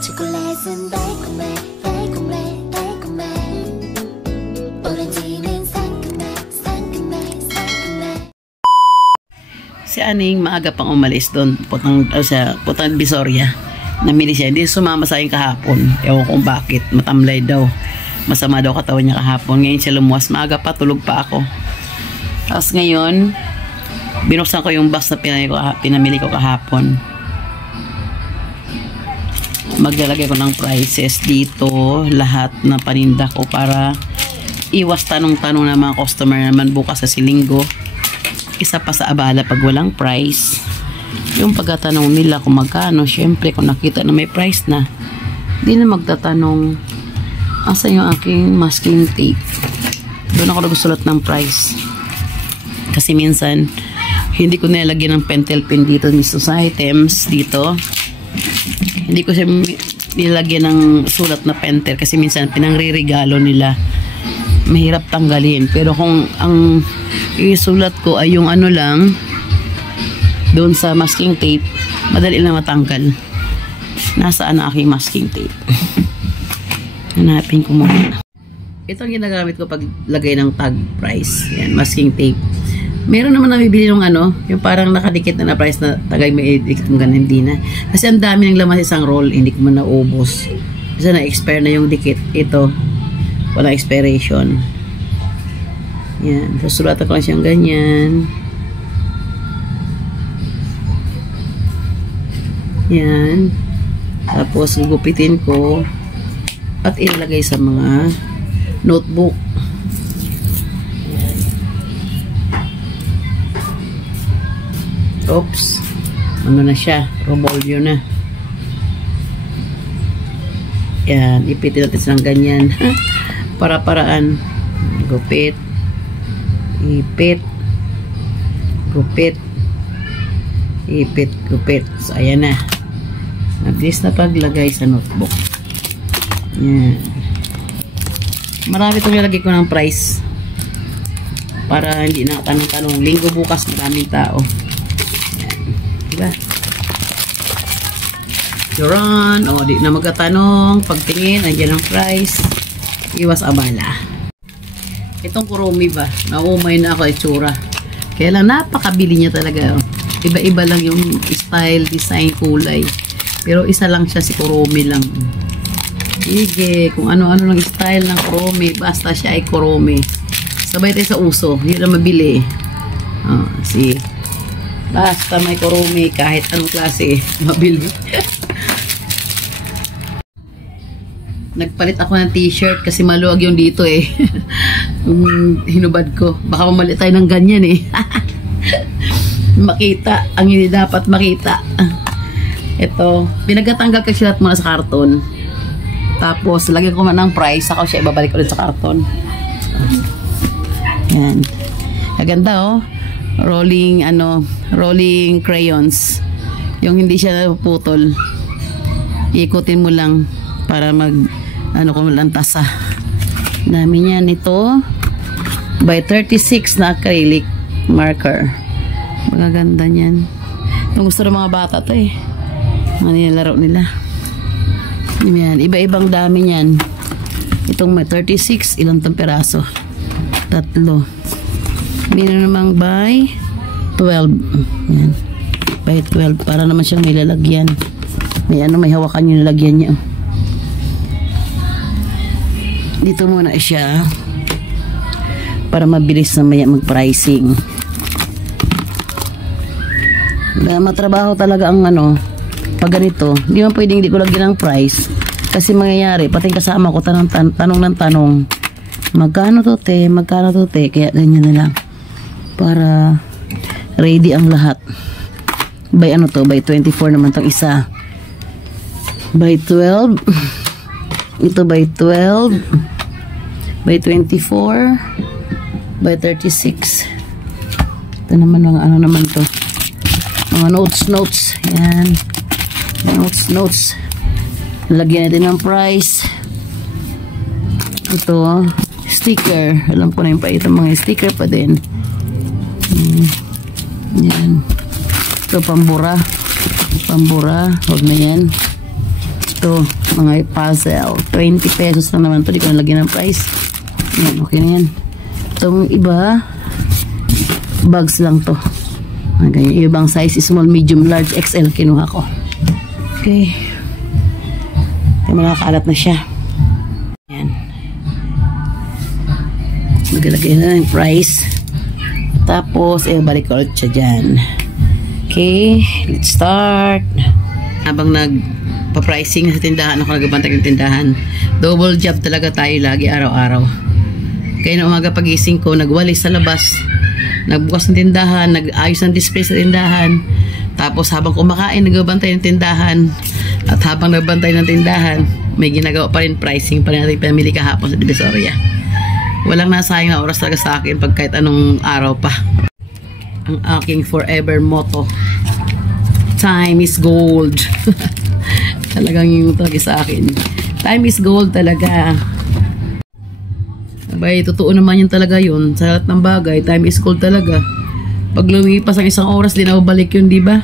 초콜릿은 달콤해 달콤해 달콤해 오렌지는 상큼해 상큼해 상큼해. Si Aning maaga pang umalis doon, Putang Visoria. Namili siya, hindi sumama sa akin kahapon. Ewan kung bakit, matamlay daw. Masama daw katawan niya kahapon. Ngayon siya lumuwas, maaga pa, tulog pa ako. Tapos ngayon, binuksan ko yung box na pinamili ko kahapon. Maglalagay ko ng prices dito, lahat na paninda ko para iwas tanong-tanong ng mga customer naman bukas sa Linggo. Isa pa sa abala pag walang price. Yung pagtatanong nila kung magkano, syempre kung nakita na may price na, di na magtatanong, asa yung aking masking tape? Doon ako nagsusulat ng price. Kasi minsan, hindi ko nilagyan ng pentel pen dito ni items dito. Hindi ko siya nilagyan ng sulat na pentel kasi minsan pinangririgalo nila. Mahirap tanggalin. Pero kung ang isulat ko ay yung ano lang, doon sa masking tape, madali lang matanggal. Nasaan ang aking masking tape? Hanapin ko muna. Ito ang ginagamit ko pag lagay ng tag price. Yan, masking tape. Meron naman nabibili ng ano, yung parang nakadikit na price na tagay may edit kung ganun, hindi na. Kasi ang dami ng laman sa isang roll, hindi ko man naubos. Kasi na-expire na yung dikit. Ito, wala expiration. Yan, susulatan ko lang siyang ganyan. Yan. Tapos, gugupitin ko at ilalagay sa mga notebook. Oops. Ano na siya? Robolyo na. Yan. Ipitin natin silang ganyan. Para-paraan. Gupit. Ipit. Gupit. Ipit. Gupit. So, ayan na. Mabilis na paglagay sa notebook. Yan. Marami itong nilagay ko ng price. Para hindi na tanong-tanong. Linggo bukas maraming tao. Diba? Yoron, o di na magkatanong, pagtingin, andyan ang price, iwas abala. Itong Kuromi ba, naumay na ako itsura. Kaya lang napakabili niya talaga. Iba-iba lang yung style, design, kulay. Pero isa lang siya, si Kuromi lang. Sige, kung ano-ano ng style ng Kuromi, basta siya ay Kuromi. Sabay tayo sa uso, yun ang mabili. See. Basta may Kuromi, kahit anong klase, mabili. Nagpalit ako ng t-shirt kasi maluwag yung dito eh. Hinubad ko. Baka mamalit tayo ng ganyan eh. Makita, ang hindi dapat makita. Ito, pinagkatanggal ko siya muna sa karton. Tapos, lagyan ko man ng price, ako siya ibabalik ulit sa karton. Yan. Maganda oh. Rolling crayons. Yung hindi siya napuputol. Ikutin mo lang para kung lang tasa. Dami niyan ito. By 36 na acrylic marker. Magaganda niyan. Yung gusto ng mga bata to eh. Ano nilalaro nila. Yan. Iba-ibang dami niyan. Itong may 36, ilang tong peraso? 3. Meron namang by 12. Yan. By 12. Para naman siyang may lalagyan. May hawakan yung lalagyan niya. Dito muna siya. Para mabilis na maya mag-pricing. Matrabaho talaga ang pag ganito. Hindi man pwedeng hindi ko lagyan ng price. Kasi mangyayari, pati kasama ko tanong ng tanong. Magkano to te? Magkano to te? Kaya ganyan na lang. Para ready ang lahat. By by 24 naman tong isa. By 12. Ito by 12. By 24. By 36. Ito naman mga naman to. Mga notes. Yan. Notes. Lagyan natin ng price. Ito, sticker. Alam ko na yung pa ito. Mga sticker pa din. Yan. Ito, pambura. Huwag na yan. Ito, mga puzzle. 20 pesos lang naman to. Di ko nalagyan ng price. Yan, okay na yan. Itong iba, bags lang to. Ganyan. Ibang size, small, medium, large, XL kinuha ko. Okay. Ito, makakalat na siya. Yan. Magalagay na ng price. Tapos, balik ko ulit siya dyan. Okay, let's start. Habang nagpa-pricing sa tindahan, ako nagbabantay ng tindahan. Double job talaga tayo lagi, araw-araw. Kaya na umaga pagising ko, nagwalis sa labas. Nagbukas ng tindahan, nag-ayos ng display sa tindahan. Tapos habang kumakain, nagbabantay ng tindahan. At habang nagbantay ng tindahan, may ginagawa pa rin, pricing pa rin natin pamili kahapon sa Divisoria. Walang nasayang na oras talaga sa akin pag kahit anong araw pa. Ang aking forever motto, time is gold. Talagang yung talaga sa akin, time is gold talaga. Abay, totoo naman yun talaga yun. Sa lahat ng bagay, time is gold talaga. Pag lumipas ang isang oras, di na babalik yun, di ba?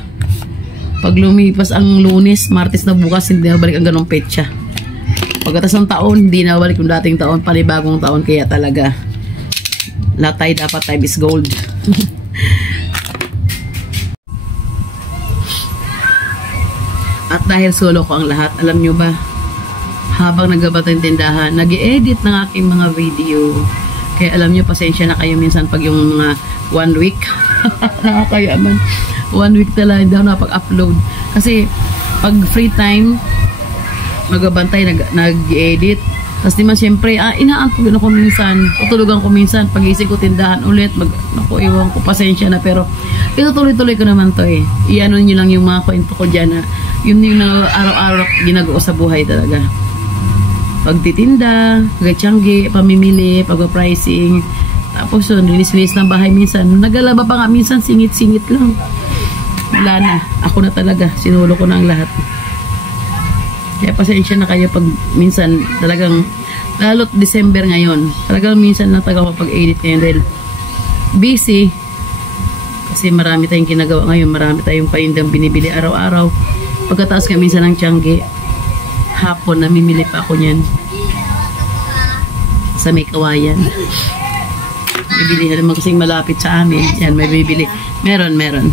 Pag lumipas ang Lunes, Martes na bukas, hindi na babalik ang ganong petsa. Pagkatas ng taon, hindi na babalik yung dating taon, panibagong taon. Kaya talaga, lahat tayo dapat time is gold. At dahil solo ko ang lahat, alam nyo ba, habang nagabata yung tindahan, nag-i-edit ng aking mga video. Kaya alam nyo, pasensya na kayo minsan pag yung mga 1 week. Nakakayaman. 1 week talaga, hindi ako napag-upload. Kasi, pag free time, magabantay, nag-i-edit. Tapos naman, syempre, inaantog ako minsan. Tutulugan ko minsan. Pag-isig ko tindahan ulit. Naku, iwan ko, pasensya na. Pero, itutuloy-tuloy ko naman to eh. Iano nyo lang yung mga kwento ko dyan na yun yung araw-araw ginagawa sa buhay talaga. Pagtitinda, pagtiyanggi, pamimili, pag-pricing. Tapos yun, linis-linis ng bahay minsan. Nagalaba pa nga minsan, singit-singit lang. Wala na. Ako na talaga. Sinulo ko na ang lahat. Kaya pasensya na kayo pag minsan talagang, lalo't December ngayon, talagang minsan lang taga pag-edit ngayon dahil busy. Kasi marami tayong ginagawa ngayon, marami tayong paindang binibili araw-araw. Pagkataas ka minsan ng tiyanggi, hapon namimili pa ako niyan sa may kawayan. Bibili naman kasing malapit sa amin. Yan, may bibili. Meron.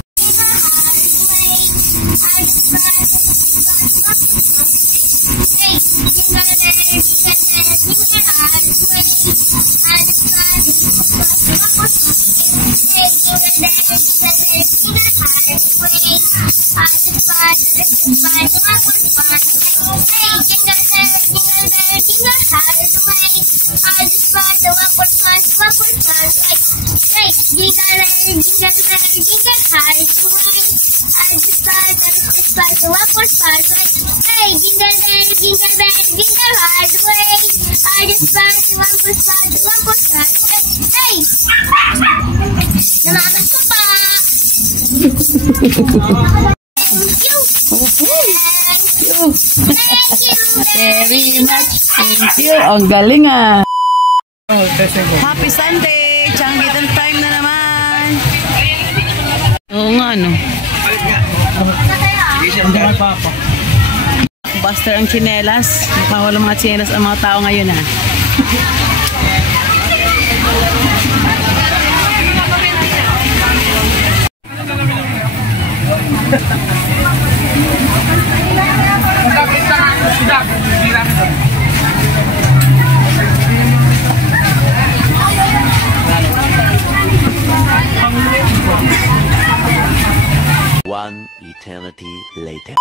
Very much. Thank you. Ang galing ah. Happy Sunday. Tiyanggitan time na naman. Oo nga ano. Buster ang tsinelas. Mukhang walang mga tsinelas ang mga tao ngayon ah. One eternity later.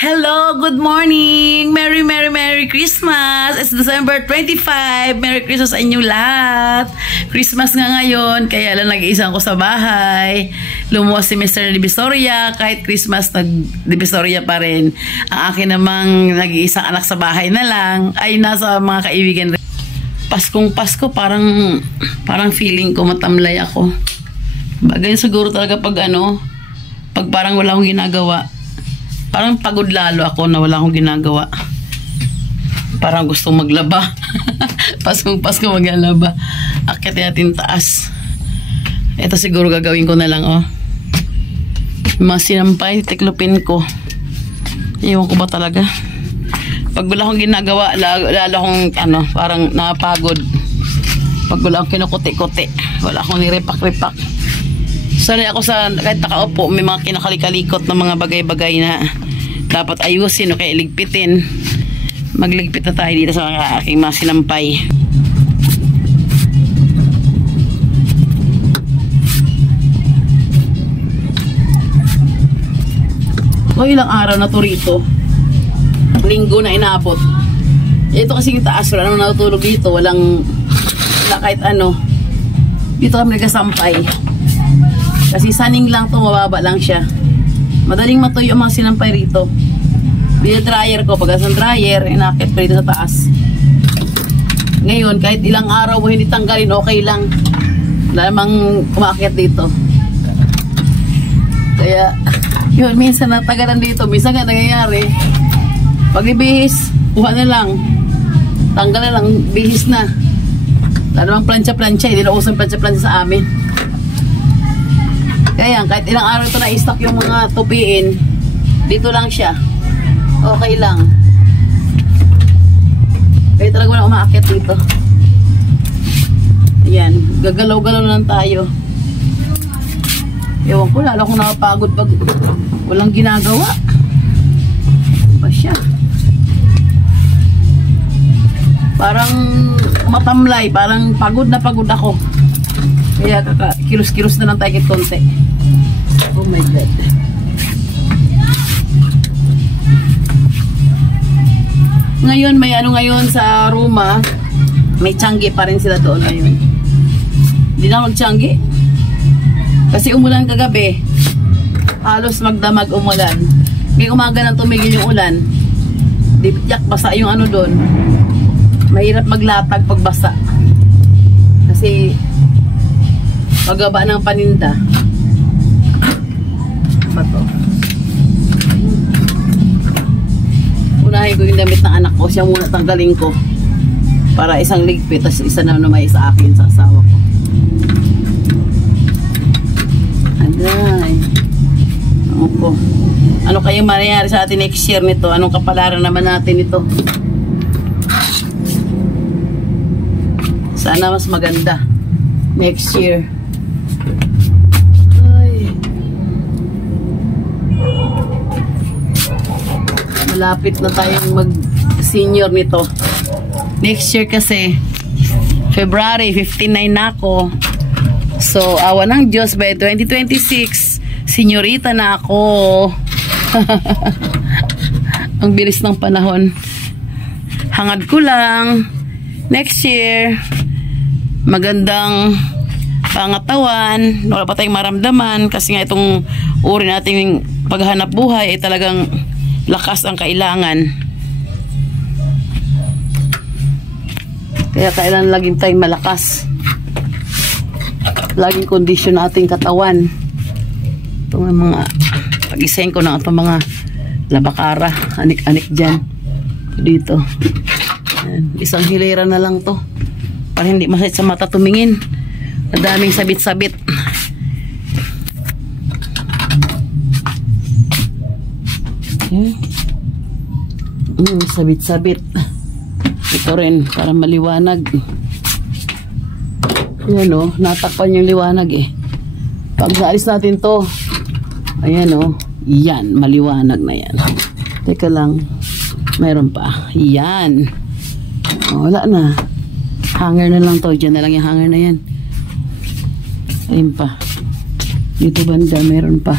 Hello, good morning! Merry Christmas! It's December 25. Merry Christmas sa inyo lahat. Christmas nga ngayon, kaya lang nag-iisang ko sa bahay. Lumuwas si Mr. Divisoria, kahit Christmas nag-Divisoria pa rin. Ang akin namang nag-iisang anak sa bahay na lang, ay nasa mga kaibigan rin. Paskong Pasko, parang feeling ko matamlay ako. Bagay siguro talaga pag pag parang wala akong ginagawa. Parang pagod lalo ako na wala akong ginagawa. Parang gustong maglaba. Paskong Pasko maglalaba. Akit natin taas. Ito siguro gagawin ko na lang, oh. Mga sinampay, tiklopin ko. Iwan ko ba talaga? Pag wala akong ginagawa, lalo akong parang napagod. Pag wala akong kinukuti-kuti, wala akong nirepak-repak. Sanay ako sa, kahit nakaupo, may mga kinakalikot na mga bagay-bagay na dapat ayusin o kaya iligpitin. Magligpit na tayo dito sa mga aking mga sinampay. So, ilang araw na to rito. Linggo na inabot. Ito kasi yung taas, wala naman natutulog dito. Wala kahit ano. Dito kami nagkasampay. Kasi saning lang to, mababa lang siya. Madaling matuyo ang mga sinampay rito. Dryer ko, pag asang dryer, inakit ko dito sa taas. Ngayon, kahit ilang araw mo hindi tanggalin, okay lang. Wala namang umakyat dito. Kaya, yun, minsan natagalan dito. Minsan nga nangyayari, pag ibihis, kuha na lang. Tanggal na lang, bihis na. Wala namang plancha-plancha, hindi na usang plancha-plancha sa amin. Kaya kahit ilang araw ito na-stock yung mga tupiin, dito lang siya. Okay lang. Kaya talaga na umaakyat dito. Ayan, gagalaw-galaw na lang tayo. Ewan ko, lalo akong nakapagod pag walang ginagawa. Ba siya? Parang matamlay, parang pagod na pagod ako. Kaya kilos-kilos na lang tayo konti. Oh my God. Ngayon, may ngayon sa Roma, may tiyanggi pa rin sila doon ngayon. Hindi na mag-tiyanggi. Kasi umulan kagabi. Halos magdamag umulan. May umaga nang tumigil yung ulan. Dipyak, basa yung doon. Mahirap maglatag pag basa. Kasi pagaba ng paninda. Ba to? Unahin ko yung damit ng anak ko. Siya muna tanggalin ko. Para isang ligpit. Tapos isa na naman sa akin, sa asawa ko. Aday. Ako. Ano kayong mangyayari sa atin next year nito? Anong kapalaran naman natin ito? Sana mas maganda. Next year. Malapit na tayong mag-senior nito. Next year kasi, February, 59 na ako. So, awa ng Diyos, by 2026, senyorita na ako. Ang bilis ng panahon. Hangad ko lang. Next year, magandang pangatawan. Wala pa tayong maramdaman. Kasi nga itong uri nating paghanap buhay ay talagang lakas ang kailangan. Kaya kailangan laging tayong malakas. Laging kondisyon nating katawan. Itong mga pag-isahin ko na itong mga labakara. Anik-anik dyan. Dito. Ayan. Isang hilera na lang to. Para hindi masakit sa mata tumingin. Madaming sabit-sabit. Sabit-sabit. Ito rin para maliwanag. Ayan o, natakpan yung liwanag eh. Pag naalis natin to, ayan o, yan, maliwanag na yan. Teka lang, mayroon pa. Yan. Wala na. Hanger na lang to. Diyan na lang yung hanger na yan. Ayun pa. Dito banda, mayroon pa.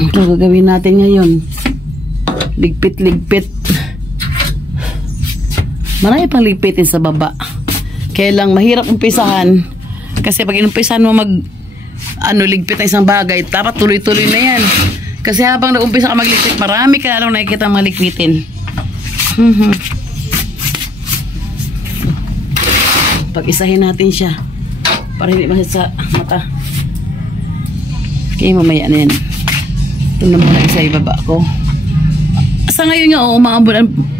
Ito gagawin natin ngayon. Ligpit-ligpit. Marami pang ligpitin sa baba. Kaya lang mahirap umpisahan. Kasi pag inumpisahan mo ligpit na isang bagay, dapat tuloy-tuloy na yan. Kasi habang nag-umpisa ka magligpit, marami ka lang nakikita maligpitin. Pag-isahin natin siya para hindi masakit sa mata. Okay, mamaya na yan. Ito na muna isa ibaba ko. Sa ngayon nga,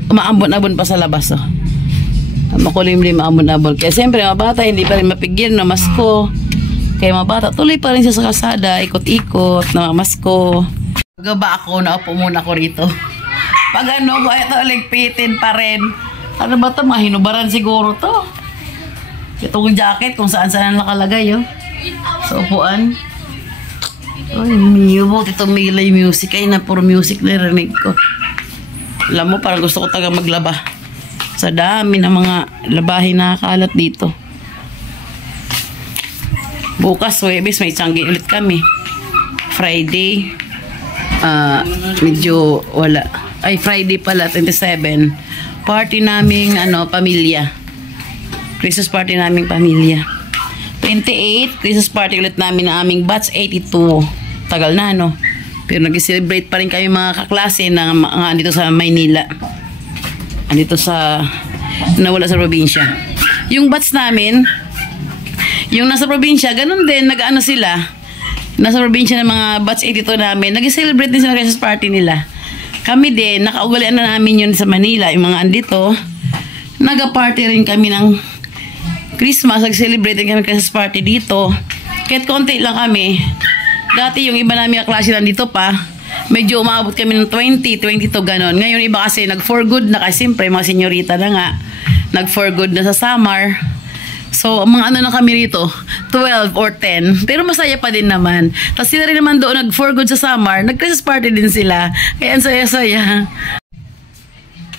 umaambon-ambon pa sa labas. Makulimlim amon-abon. Kaya siyempre, mga bata, hindi pa rin mapigil na masko. Kaya mga bata, tuloy pa rin siya sa kalsada, ikot-ikot, na masko. Pagaba ako, naupo muna ako rito. Pag ano, ito, ligpitin pa rin. Ano ba ito? Mga hinubaran siguro to. Itong jacket, kung saan-saan nakalagay, oh. Sa upuan. Ay, mute. Itong Milay music. Ay, na puro music na rinig ko. Alam mo, parang gusto ko taga maglaba. Sa dami ng mga labahin na nakalat dito. Bukas, Webes, may tiyanggi ulit kami. Friday. Medyo wala. Ay, Friday pala, 27. Party naming, pamilya. Christmas party naming pamilya. 28, Christmas party ulit namin ng aming batch 82. Tagal na, no? Pero nag-celebrate pa rin kami mga kaklase na andito sa Maynila. Andito sa, nawala sa probinsya. Yung batch namin, yung nasa probinsya, ganun din, nag-ano sila. Nasa probinsya ng mga batch 82 namin, nag-celebrate din sila ng Christmas party nila. Kami din, nakaugalian na namin yun sa Manila, yung mga andito. Nag-party rin kami ng Christmas, nag-celebrate din kami Christmas party dito. Kahit konti lang kami. Dati yung iba namin kaklase nandito pa, medyo umabot kami ng 20, 22 ganon. Ngayon iba kasi nag-for good na kasi siyempre mga senyorita na nga. Nag-for good na sa summer. So, mga na kami rito, 12 or 10. Pero masaya pa din naman. Tapos sila rin naman doon nag-for good sa summer, nag-Christmas party din sila. Kaya ang saya-saya.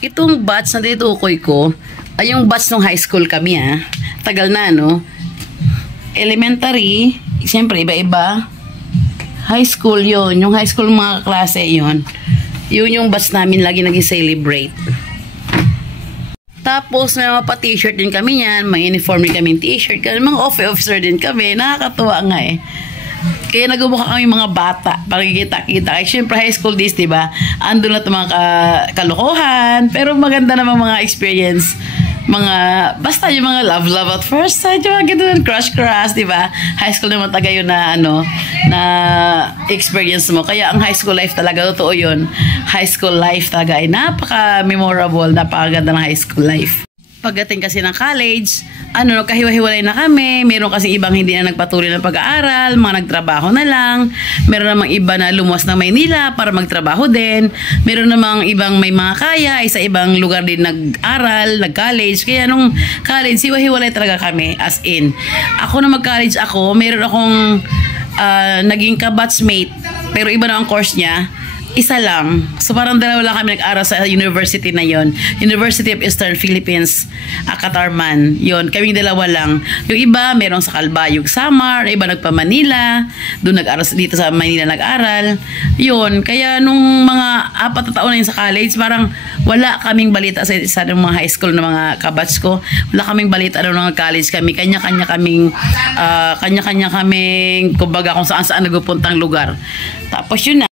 Itong batch na ditukoy ko, ay yung batch nung high school kami Tagal na, no? Elementary, siyempre iba-iba. High school yon, yung high school mga klase yon. Yun yung batch namin lagi nag-celebrate. Tapos may mga pa-t-shirt din kami yan, may uniform din kami t-shirt, mga officer din kami, nakakatuwa nga Kaya nagmumukha kami mga bata, pakikita-kita. Ay, syempre high school days, diba? Andun na itong mga kalokohan, pero maganda naman mga experience. Basta yung mga love at first sight, yung mga ganun, crush, diba? High school naman taga yun na, na experience mo. Kaya ang high school life talaga, totoo yun. High school life talaga ay napaka-memorable, napakaganda ng high school life. Pagdating kasi ng college, kahiwa-hiwalay na kami. Meron kasi ibang hindi na nagpatuloy ng pag-aaral, mga nagtrabaho na lang. Meron namang iba na lumuwas ng Maynila para magtrabaho din. Meron namang ibang may mga kaya, sa ibang lugar din nag-aral, nag-college. Kaya nung college, hiwa-hiwalay talaga kami, as in. Ako na mag-college ako, meron akong naging ka-batchmate, pero iba na ang course niya. Isa lang. So parang dalawa lang kami nag-aral sa university na yon. University of Eastern Philippines, Katarman. Yon, kaming dalawa lang. Yung iba, meron sa Calbayog, Samar. Iba nagpa-Manila. Doon nag-aral dito sa Manila nag-aral. Yon, kaya nung mga 4 na taon na yun sa college, parang wala kaming balita sa ng mga high school na mga kabatch ko. Wala kaming balita ng mga college kami. Kanya-kanya kaming kumbaga kung saan-saan nagpupuntang lugar. Tapos yun na.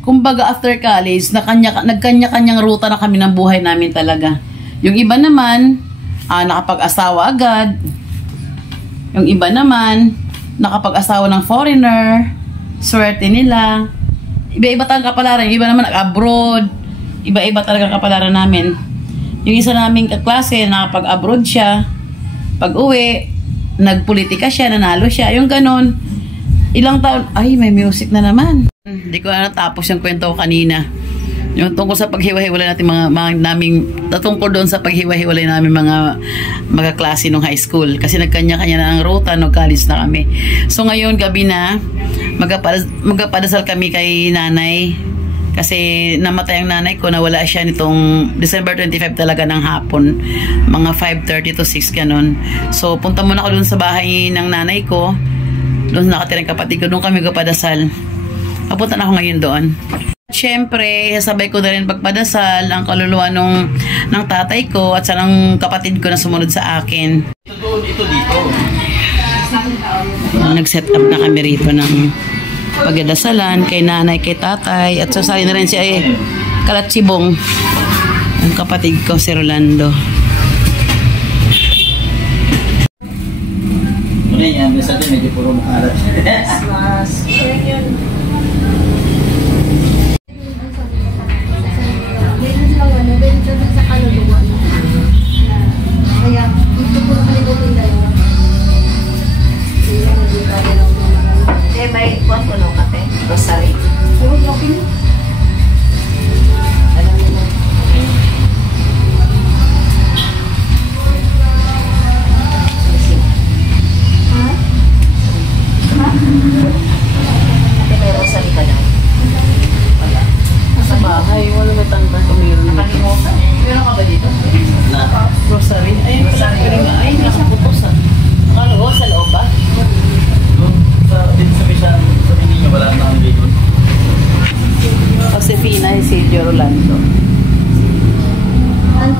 Kumbaga after college, nagkanya-kanyang ruta na kami ng buhay namin talaga. Yung iba naman, nakapag-asawa agad. Yung iba naman, nakapag-asawa ng foreigner. Swerte nila. Iba-iba talaga kapalaran. Yung iba naman nag-abroad. Iba-iba talaga kapalaran namin. Yung isa naming kaklase, nakapag-abroad siya. Pag-uwi, nagpolitika siya, nanalo siya. Yung ganon. Ilang taon, ay may music na naman. Hindi ko na natapos yung kwento ko kanina. Yung tungkol sa paghiwa-hiwalay natin tungkol doon sa paghiwa-hiwalay namin mga klase nung high school. Kasi nagkanya-kanya na ang ruta, no college na kami. So ngayon, gabi na, magpapadasal kami kay nanay. Kasi namatay ang nanay ko, nawala siya nitong December 25 talaga ng hapon. Mga 5:30 to 6 ganun. So punta muna ako doon sa bahay ng nanay ko. Doon nakatirang kapatid ko, doon kami magpapadasal. Papunta na ako ngayon doon. Siyempre, sabay ko na rin pagpadasal ang kaluluwa ng tatay ko at sa ng kapatid ko na sumunod sa akin. Ito dito. Nag-set up na kami rito ng pagdadasalan kay nanay, kay tatay at sasali na rin siya Kalatsibong, ang kapatid ko si Rolando. Muna yan, sa atin medyo puro makalat.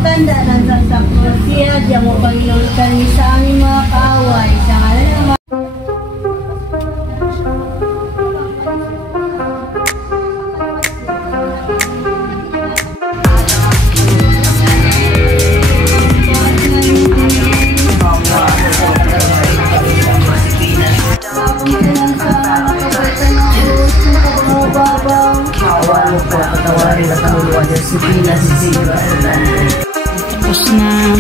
Tanda lang sa sakto siya, diyan mo Panginoon kami sa aming mga kaaway. Sa ngalan ng mga Tapos na.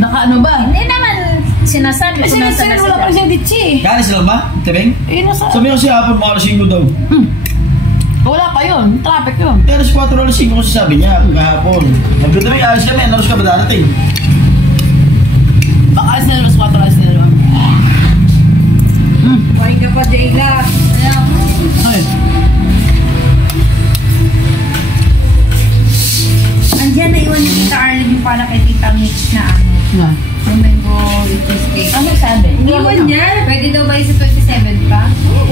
Naka-ano ba? Hindi naman sinasabi ko nasa Sir, wala pa siyang ditsi. Kaya sila ba? Tebeng? Nasa... Sabi ko siya hapon mga alas 5 daw. Wala pa yun. Traffic yun. Kaya alas 4 alas 5 kasi sabi niya kahapon. Nagdadami alas kami, alas ka ba darating? Baka alas na alas 4, alas na naman. Kain ka pa, Jayla. Ay. Andiyan na iwan ni Tita Arlene yung para kay Tita Mitch na Na. mango with cheesecake. Ano sabi? Iwan niya? Pwede daw ba yung sa 27 pa?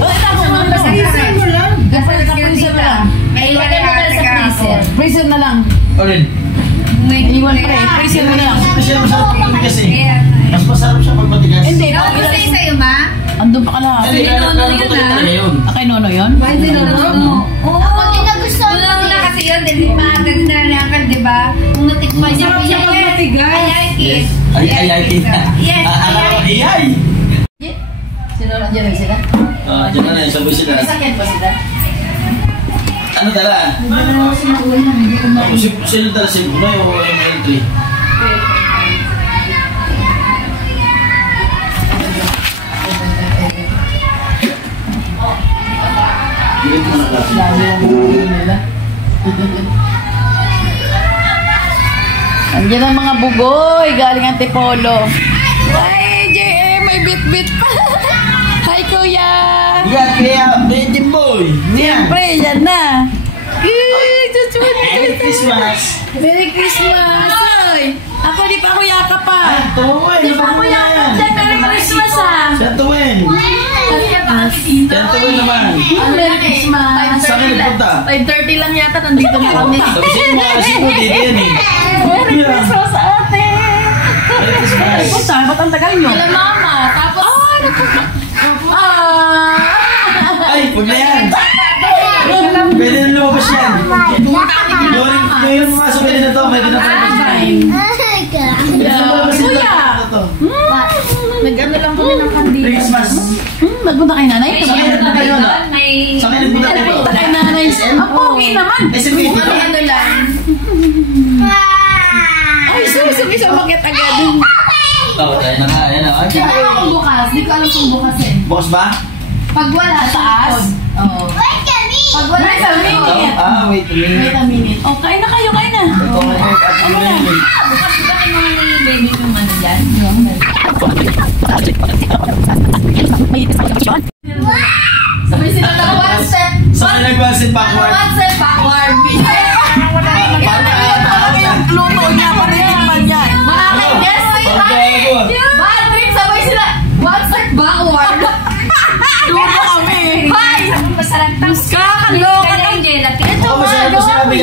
Oh, tapos mo na. Freezer mo lang. Freezer mo lang. May ilagay mo lang sa freezer. Freezer na lang. Alin? Iwan pa rin. Freezer na lang. Kasi masarap pag matigas eh. Mas masarap siya pag matigas. Hindi. Ano sa sa'yo, ma? Andun pa ka lang. Hindi, Nono kaya yun, talaga ah. yun. Kay Nono yun? Pwede na no? Oo. Ako din na gusto mo. Tulong na kasi yun. Dahil maganda na lang, di ba? Kung natikman niya po siya matigas. Ayay, Ay. Yes, Ayay. Sino na dyan sila? Diyan na na, sabay sila. Sakyan pa sila? Ano tala? Sino tala si Bunoy o ML3? Dami ang buhay nila. Andiyan ang mga bugoy, galing Antipolo. Ay, JM, may bit-bit pa. Hi, Kuya. Yan, kaya Beijing boy. Yan. Siyempre, yan na. Merry Christmas. Merry Christmas. Ay, ako di pa ako yakap pa. Tuwin. Di pa ako yakap dyan. Merry Christmas, ah. Siya tuwin. Siya tuwin naman. Merry Christmas. Saan kayo nagpunta? 5:30 lang yata, nandito na kami. Sabi siya mga alas 5 dito yan eh. Merry Christmas, ate. Merry Christmas. Punta, ba't ang tagal nyo? Wala mama. Tapos, Ay, huwag na yan. Pwede na lumabas yan. Yung pumasok kayo na to, pwede na lumabas yan. Pwede na lumabas yan. Kuya! nag-ano lang kami ng kandila. Christmas. Nagpunta kay nanay? Saan kayo nagpunta kayo? May... Saan kayo nagpunta kayo? Nagpunta kay nanay. Ang pogi naman. Ay, sabi ko dito. Ano lang. Ay, sumakit agad. Oo, tayo na nga. Ayan na. Di ko alam kung bukas. Di ko alam kung bukas eh. Bukas ba? Pag wala, taas. Oo. Pag wala, Wait a minute. Wait a minute. Wait a minute. Oh, kain na kayo, kain na. Ito nga yung at ano na yun. Bukas ba kayo mga ni baby yung ano dyan? May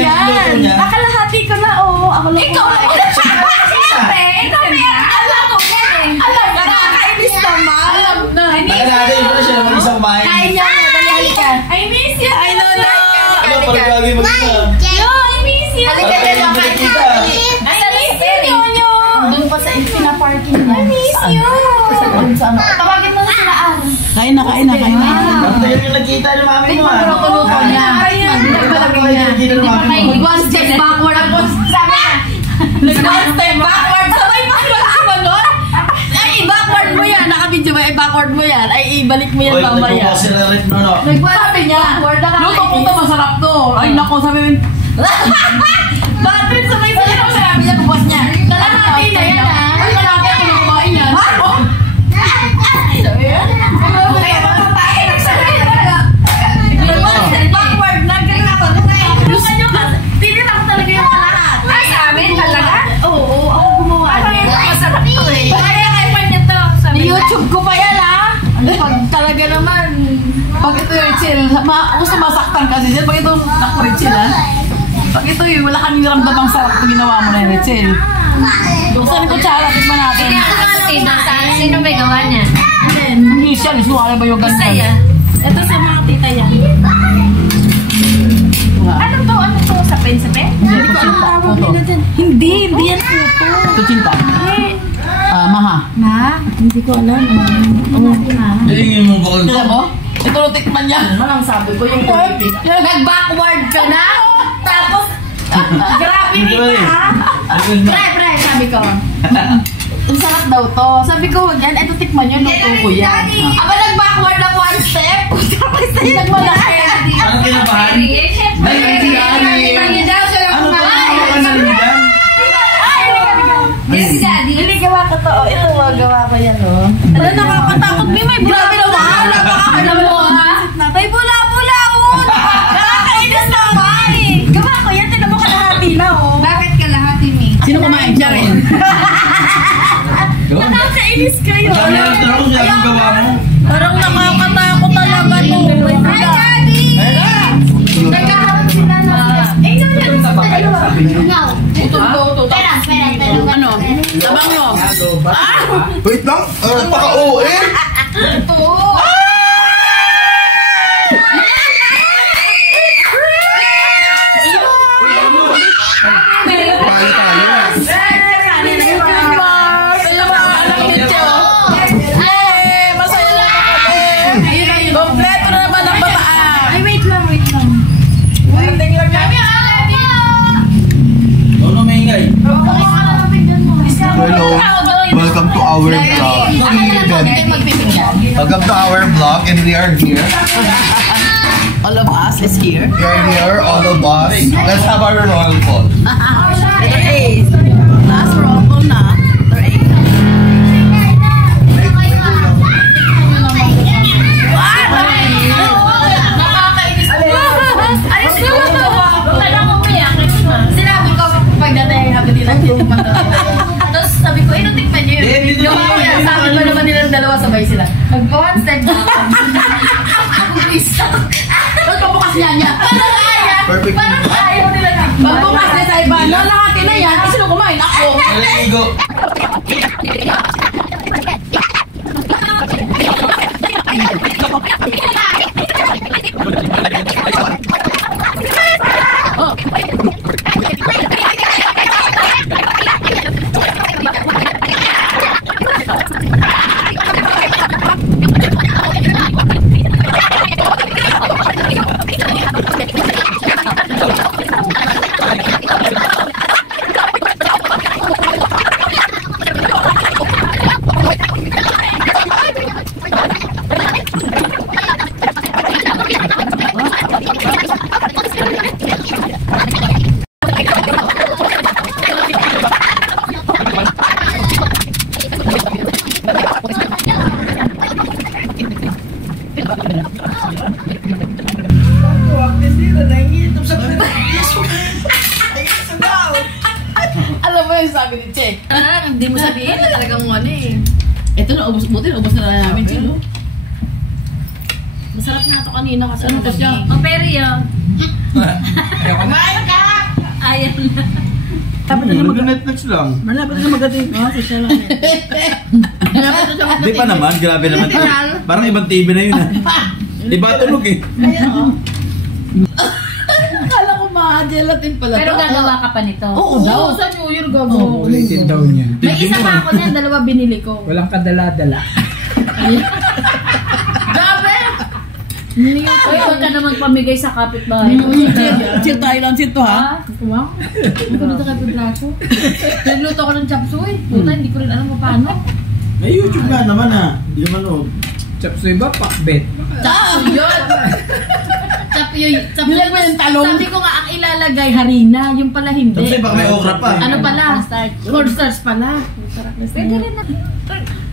yan. Nakalahati ko na, oo. Ako lang. Ikaw lang ulit siya. Siyempre, ikaw may alam ko yan eh. Alam na. Nakakainis naman. Alam na. Nakalahati ko na siya naman isang kumain. Kain niya na. Dali, halika. I miss you. Ay, Lola. Ano, parang gagawin mo na. Yo, I miss you. Halika dyan, kain kita. I miss you, Nonyo. Doon pa sa pinaparking na. I miss you. Tawagin mo na sila Ann. Kain na. Ang tagal yung nagkita ng mami mo ah. Tuluto niya. Nagpalagay yung nagkita ng mami mo. One step backward. Sabi niya. One step backward. Sabay pa sumunod. Ay, i-backward mo yan. Naka-video ba? I-backward mo yan. Ay, ibalik mo yan Oy, mamaya. nagbubukas sila rin no. Sabi niya, luto po ito, masarap to. Ay, nako, sabi mo. Bakit sabay sa ito? Sabi niya, bukas niya. Kalahati na yan ah. Ay, malaki ako na kumain yan. Sabi yan? Backward na, ganyan ako. Gusto nyo kasi, tinira ko talaga yung lahat. Ay, sa amin talaga? Oo, ako gumawa. Parang masarap to eh. Kaya kay pan nito. YouTube ko pa yan, ha? Pag talaga naman, pag ito yung chill, gusto masaktan kasi siya. Pag ito, naku, chill, ha? Pag ito yung wala kang niramdamang sarap kung ginawa mo na yung chill. Buksan ko tsara, tikman natin. Sino may gawa niya? Hindi siya, suwala ba yung ganda? Saya. Ito sa mga tita yan. Ano to? Ano to? Sa pen? Hindi ko alam tawag nila dyan. Hindi yan puto. Ito cinta. Maha. Hindi ko alam. Tingin mo ba? Alam mo? Ito yung tikman niya. Anong sabi ko yung nag-backward ka na? Tapos, grabe Hindi ba nila rin? ha? Pre, sabi ko. Ang sarap daw to. Sabi ko, yan, ito tikman niyo, luto ko yan. Aba, nag-backward na one step. Tapos na yung malaki. Parang kinabahan. Ay, hindi Ano ba ang na rin yan? Yes, Daddy. Hindi gawa ko to. Ito, gawa ko yan, oh. Ano, nakakatakot. May grabe naman. Napakakala mo, ha? May bula-bula, oh. Nakakainis naman, eh. Gawa ko yan. Tinan mo kalahati na, oh. Bakit kalahati, Mi? Sino kumain siya rin? Nakakainis kayo. Sabi na ito ako siya ang gawa mo. Parang nakakatakot talaga, no. Hi, Daddy! Nagkaharap sila na. Ikaw yan. Ano? Tabang mo. Wait lang, paka-OA! Ito. Paano tayo? Kompleto na naman ang bataan. Ay, wait lang. Ano may ingay? Hello, welcome to our vlog. Welcome to our vlog and we are here. All of us is here. We are here, all of us. Let's have our roll call. Letter A. Last roll call na. Letter A. Sinabi ko pagdating ako dito tapos sabi ko, tikman niyo yun. Dito Yung na kaya, yun. sabi ko naman nilang dalawa sabay sila. Nag-one step back. Pagkabukas niya. Perfect. Parang ayaw nila tikman. Pagbukas niya sa iba. Lalahati na yan. Sino kumain? Ako. Naliligo. Alam mo yung sabi ni Che. Hindi mo sabihin na talagang ano eh. Ito na, ubos na lang namin. Sino? Masarap nga ito kanina kasi Ano to siya? O, pero yun. Ayoko na. Kumain ka! Ayan na. Mag-Netflix lang. Malapit na magating. Siya lang. Hindi pa naman, grabe naman. Parang ibang TV na yun Iba tunog Akala ko gelatin pala. Pero gagawa ka pa nito. Oo daw. Sa New Year gagawa. Ulitin daw niya. May isa pa ako niyan, dalawa binili ko. Walang kadala-dala. Grabe! Uy, huwag ka naman pamigay sa kapitbahay. Chill tayo lang sito ha. Wow. Hindi ko dito kay Pedraso. Nagluto ko ng chapsuy. Puta, hindi ko rin alam kung paano. May YouTube nga naman Hindi naman Chapsuy ba? Pakbet. Chapsuy yun! Nilagay mo yung talong. Sabi ko nga, ang ilalagay harina. Yung pala hindi. Tapos baka may okra pa. Ano pala? Cornstarch pala. Pwede rin na.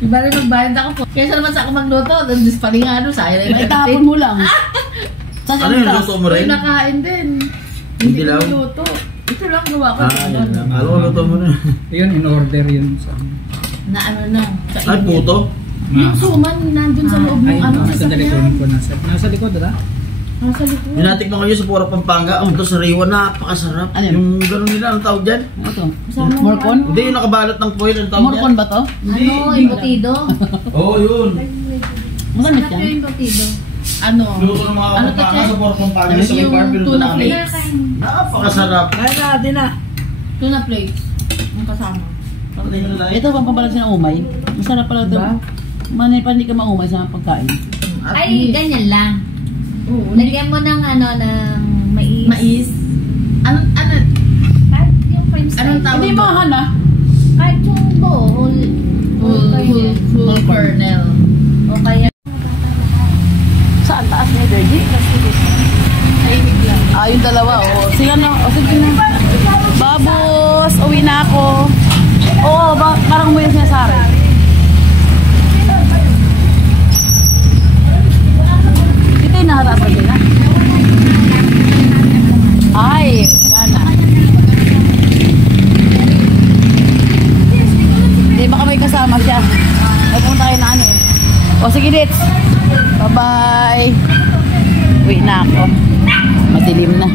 Iba rin magbayad ako po. Kaya naman sa ako magluto, nandis pa rin nga sayang May tapon mo lang. Ano yung luto mo rin? Nakain din. Hindi lang? Luto. Ito lang gawa ko. Yun lang. Alam ko luto mo na. Yun, in-order yun sa... Na ano na. Ay, puto? Yung suman, nandun sa loob ng ano. Nasa likod ko. Nasa likod, ha? Nasa likod. Dinatikman ko yun sa Pura Pampanga. Ito sa Riwa, napakasarap. Ano yun? Yung gano'n nila, ang tawag dyan? Ito. Morcon? Hindi, yung nakabalot ng foil, ang tawag Morcon dyan. ba to? Ano, embutido. Oo, yun. Maganda Sarap siya. yung embutido. Ano? Luto ng mga Ano to, Pampanga Che? sa Pura Pampanga. Sa may Yung barbell tuna namin. flakes. Napakasarap. Kaya natin na. Tuna flakes. Ang kasama. Ito pang pabalag ng umay. Masarap pala ito. Manay pa hindi ka maumay sa pagkain. Ay, ganyan lang. Lagyan mo ng ano, ng mais. Mais. Ano? Kahit yung frames. Anong tawag? Hindi mahal na. Kahit yung buo. Full kernel. O kaya. Saan taas ni Dergy? Yung dalawa. Sige na. Sige na. Babos, uwi na ako. Oo, parang umuwi siya sa akin. Ito yung naharap ko din, ha? Ay, wala na. Hindi, baka may kasama siya. Nagpunta kayo na ano eh. O, sige, Dits. Bye-bye. Uwi na ako. Madilim na.